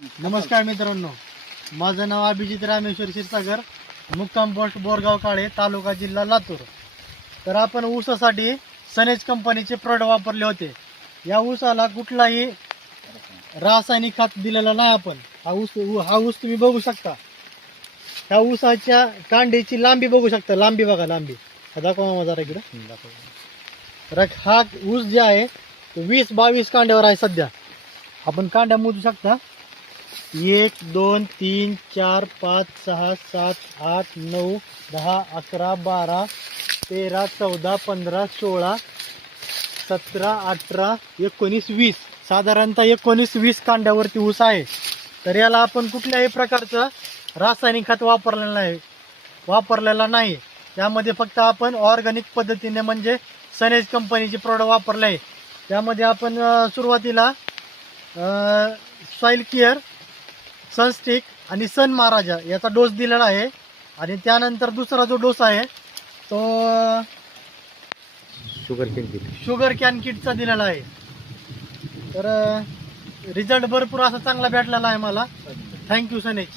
नमस्कार मित्रांनो, माझं नाव अभिजित रामेश्वर क्षीरसागर, मुक्काम पोस्ट बोरगाव काळे, तालुका जिल्हा लातूर. तर आपण ऊसासाठी सनेज कंपनीचे प्रोडक्ट वापरले होते. या ऊसाला कुठलाही रासायनिक खत दिलेला नाही आपण. हा ऊस तुम्ही बघू शकता. ह्या ऊसाच्या कांड्याची लांबी बघू शकता. लांबी बघा, लांबी दाखवा माझा इकडे. तर हा ऊस जे आहे तो 20-22 कांड्यावर आहे सध्या. आपण कांड्या मोजू शकता. 1 2 3 4 5 6 7 8 9 10 11 12 13 14 15 16 17 18 19 20 साधारणतः 19-20 कांड्यावरती ऊस आहे. तर याला आपण कुठल्याही प्रकारचं रासायनिक खत वापरलेला नाही. त्यामध्ये फक्त आपण ऑर्गॅनिक पद्धतीने म्हणजे सनेज कंपनीचे प्रोडक्ट वापरले आहे. त्यामध्ये आपण सुरुवातीला सॉइल केअर, सनस्टिक आणि सन महाराजा याचा डोस दिलेला आहे. आणि त्यानंतर दुसरा जो डोस आहे तो शुगर कॅन किटचा दिलेला आहे. तर रिझल्ट भरपूर असा चांगला भेटलेला आहे मला. थँक्यू सनेज.